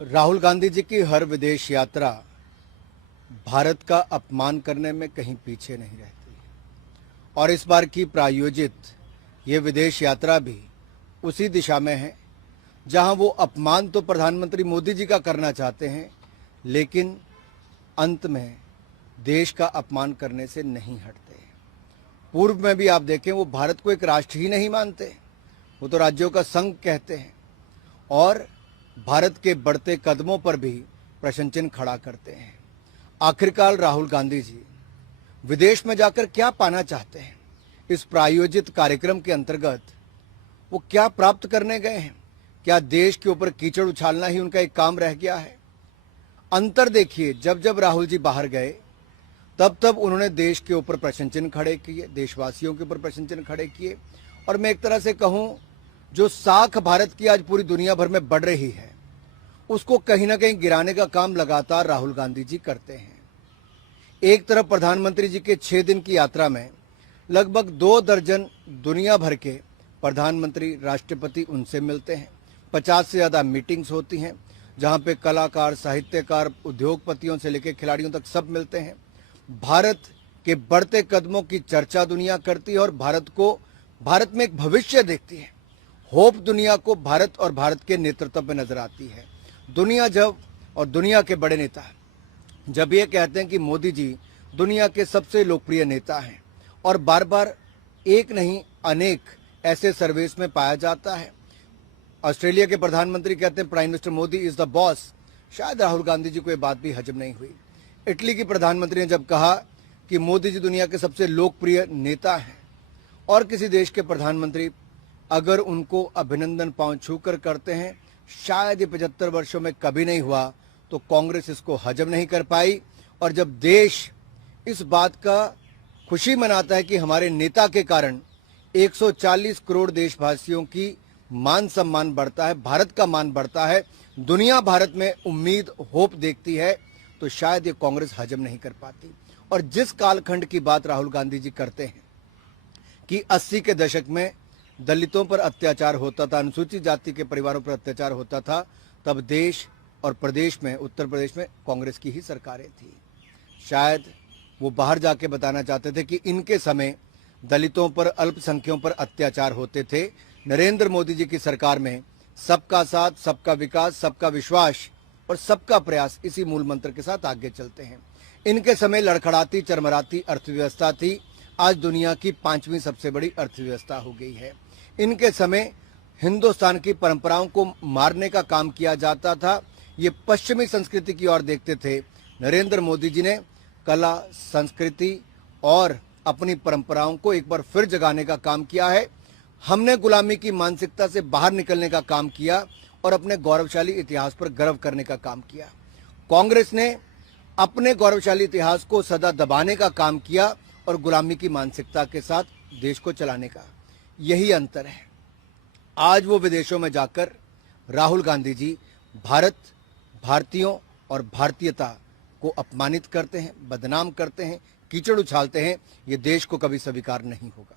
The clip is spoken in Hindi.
राहुल गांधी जी की हर विदेश यात्रा भारत का अपमान करने में कहीं पीछे नहीं रहती और इस बार की प्रायोजित ये विदेश यात्रा भी उसी दिशा में है जहां वो अपमान तो प्रधानमंत्री मोदी जी का करना चाहते हैं, लेकिन अंत में देश का अपमान करने से नहीं हटते। पूर्व में भी आप देखें, वो भारत को एक राष्ट्र ही नहीं मानते, वो तो राज्यों का संघ कहते हैं और भारत के बढ़ते कदमों पर भी प्रश्न चिन्ह खड़ा करते हैं। आखिरकार राहुल गांधी जी विदेश में जाकर क्या पाना चाहते हैं? इस प्रायोजित कार्यक्रम के अंतर्गत वो क्या प्राप्त करने गए हैं? क्या देश के ऊपर कीचड़ उछालना ही उनका एक काम रह गया है? अंतर देखिए, जब जब राहुल जी बाहर गए तब तब उन्होंने देश के ऊपर प्रश्न चिन्ह खड़े किए, देशवासियों के ऊपर प्रश्न चिन्ह खड़े किए और मैं एक तरह से कहूं, जो साख भारत की आज पूरी दुनिया भर में बढ़ रही है उसको कहीं ना कहीं गिराने का काम लगातार राहुल गांधी जी करते हैं। एक तरफ प्रधानमंत्री जी के 6 दिन की यात्रा में लगभग 2 दर्जन दुनिया भर के प्रधानमंत्री, राष्ट्रपति उनसे मिलते हैं। 50 से ज़्यादा मीटिंग्स होती हैं जहां पे कलाकार, साहित्यकार, उद्योगपतियों से लेकर खिलाड़ियों तक सब मिलते हैं। भारत के बढ़ते कदमों की चर्चा दुनिया करती है और भारत में एक भविष्य देखती है। होप दुनिया को भारत और भारत के नेतृत्व में नजर आती है। दुनिया के बड़े नेता जब ये कहते हैं कि मोदी जी दुनिया के सबसे लोकप्रिय नेता हैं और बार बार एक नहीं अनेक ऐसे सर्वेस में पाया जाता है। ऑस्ट्रेलिया के प्रधानमंत्री कहते हैं prime minister Modi is the boss. शायद राहुल गांधी जी को ये बात भी हजम नहीं हुई। इटली की प्रधानमंत्री ने जब कहा कि मोदी जी दुनिया के सबसे लोकप्रिय नेता हैं और किसी देश के प्रधानमंत्री अगर उनको अभिनंदन पांव छूकर करते हैं, शायद ये 75 वर्षों में कभी नहीं हुआ, तो कांग्रेस इसको हजम नहीं कर पाई। और जब देश इस बात का खुशी मनाता है कि हमारे नेता के कारण 140 करोड़ देशवासियों की मान सम्मान बढ़ता है, भारत का मान बढ़ता है, दुनिया भारत में उम्मीद, होप देखती है, तो शायद ये कांग्रेस हजम नहीं कर पाती। और जिस कालखंड की बात राहुल गांधी जी करते हैं कि 80 के दशक में दलितों पर अत्याचार होता था, अनुसूचित जाति के परिवारों पर अत्याचार होता था, तब देश और प्रदेश में, उत्तर प्रदेश में कांग्रेस की ही सरकारें थी। शायद वो बाहर जाके बताना चाहते थे कि इनके समय दलितों पर, अल्पसंख्यकों पर अत्याचार होते थे। नरेंद्र मोदी जी की सरकार में सबका साथ, सबका विकास, सबका विश्वास और सबका प्रयास, इसी मूल मंत्र के साथ आगे चलते हैं। इनके समय लड़खड़ाती, चरमराती अर्थव्यवस्था थी, आज दुनिया की 5वीं सबसे बड़ी अर्थव्यवस्था हो गई है। इनके समय हिंदुस्तान की परंपराओं को मारने का काम किया जाता था, ये पश्चिमी संस्कृति की ओर देखते थे। नरेंद्र मोदी जी ने कला, संस्कृति और अपनी परंपराओं को एक बार फिर जगाने का काम किया है। हमने गुलामी की मानसिकता से बाहर निकलने का काम किया और अपने गौरवशाली इतिहास पर गर्व करने का काम किया। कांग्रेस ने अपने गौरवशाली इतिहास को सदा दबाने का काम किया और गुलामी की मानसिकता के साथ देश को चलाने का। यही अंतर है। आज वो विदेशों में जाकर राहुल गांधी जी भारत, भारतीयों और भारतीयता को अपमानित करते हैं, बदनाम करते हैं, कीचड़ उछालते हैं। ये देश को कभी स्वीकार नहीं होगा।